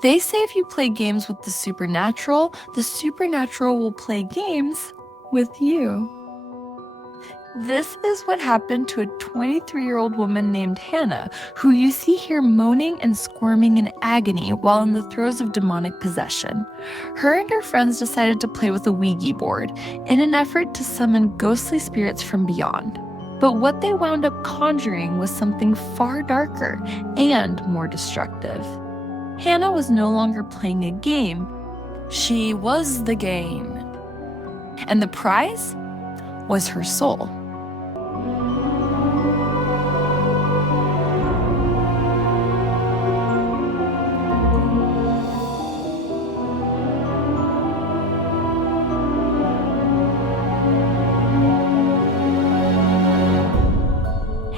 They say if you play games with the supernatural will play games with you. This is what happened to a 23-year-old woman named Hannah, who you see here moaning and squirming in agony while in the throes of demonic possession. Her and her friends decided to play with a Ouija board in an effort to summon ghostly spirits from beyond. But what they wound up conjuring was something far darker and more destructive. Hannah was no longer playing a game. She was the game. And the prize was her soul.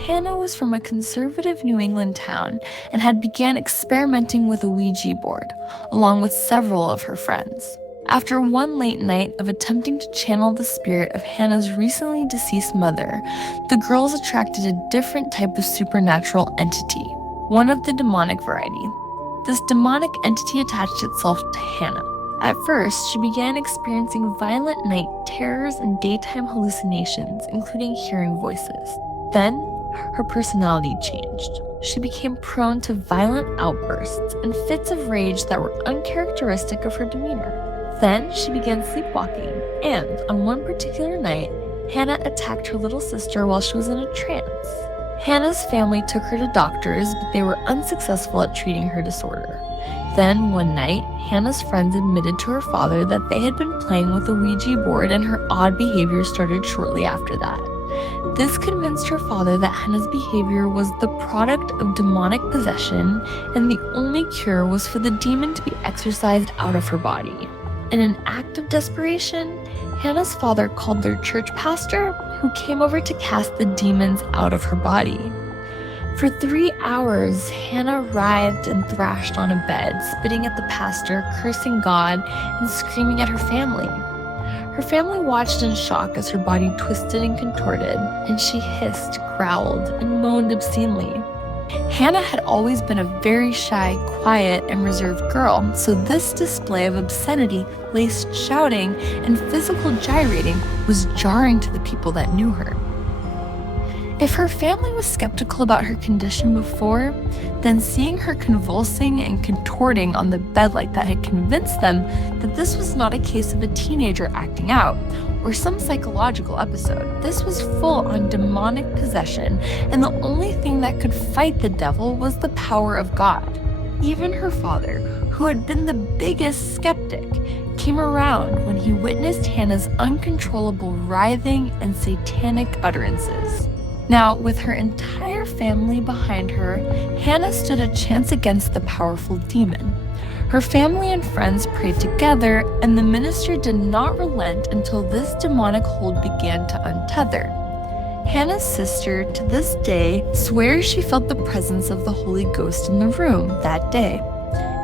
Hannah was from a conservative New England town and had began experimenting with a Ouija board, along with several of her friends. After one late night of attempting to channel the spirit of Hannah's recently deceased mother, the girls attracted a different type of supernatural entity, one of the demonic variety. This demonic entity attached itself to Hannah. At first, she began experiencing violent night terrors and daytime hallucinations, including hearing voices. Then, her personality changed. She became prone to violent outbursts and fits of rage that were uncharacteristic of her demeanor. Then she began sleepwalking, and on one particular night, Hannah attacked her little sister while she was in a trance. Hannah's family took her to doctors, but they were unsuccessful at treating her disorder. Then, one night, Hannah's friends admitted to her father that they had been playing with a Ouija board and her odd behavior started shortly after that. This convinced her father that Hannah's behavior was the product of demonic possession, and the only cure was for the demon to be exorcised out of her body. In an act of desperation, Hannah's father called their church pastor, who came over to cast the demons out of her body. For 3 hours, Hannah writhed and thrashed on a bed, spitting at the pastor, cursing God, and screaming at her family. Her family watched in shock as her body twisted and contorted, and she hissed, growled, and moaned obscenely. Hannah had always been a very shy, quiet, and reserved girl, so this display of obscenity, laced shouting, and physical gyrating was jarring to the people that knew her. If her family was skeptical about her condition before, then seeing her convulsing and contorting on the bed like that had convinced them that this was not a case of a teenager acting out or some psychological episode. This was full-on demonic possession, and the only thing that could fight the devil was the power of God. Even her father, who had been the biggest skeptic, came around when he witnessed Hannah's uncontrollable writhing and satanic utterances. Now, with her entire family behind her, Hannah stood a chance against the powerful demon. Her family and friends prayed together, and the minister did not relent until this demonic hold began to untether. Hannah's sister, to this day, swears she felt the presence of the Holy Ghost in the room that day.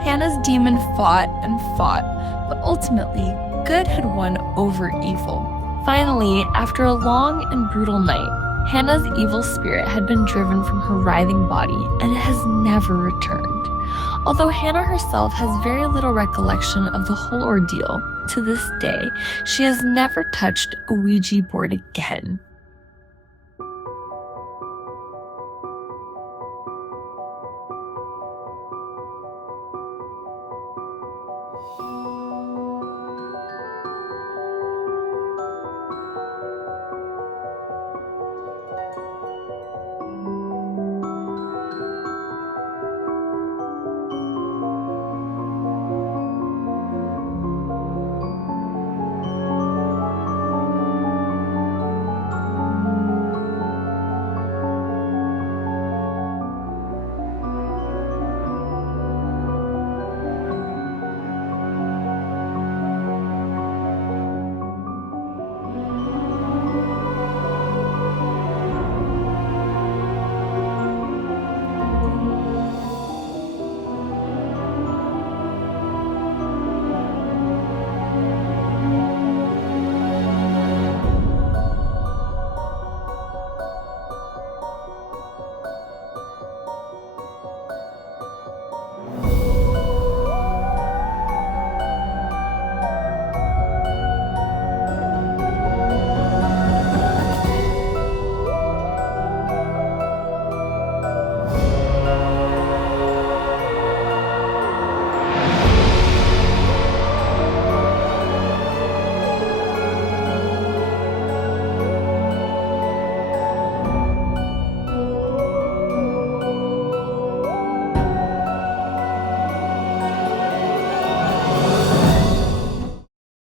Hannah's demon fought and fought, but ultimately, good had won over evil. Finally, after a long and brutal night, Hannah's evil spirit had been driven from her writhing body, and it has never returned. Although Hannah herself has very little recollection of the whole ordeal, to this day, she has never touched a Ouija board again.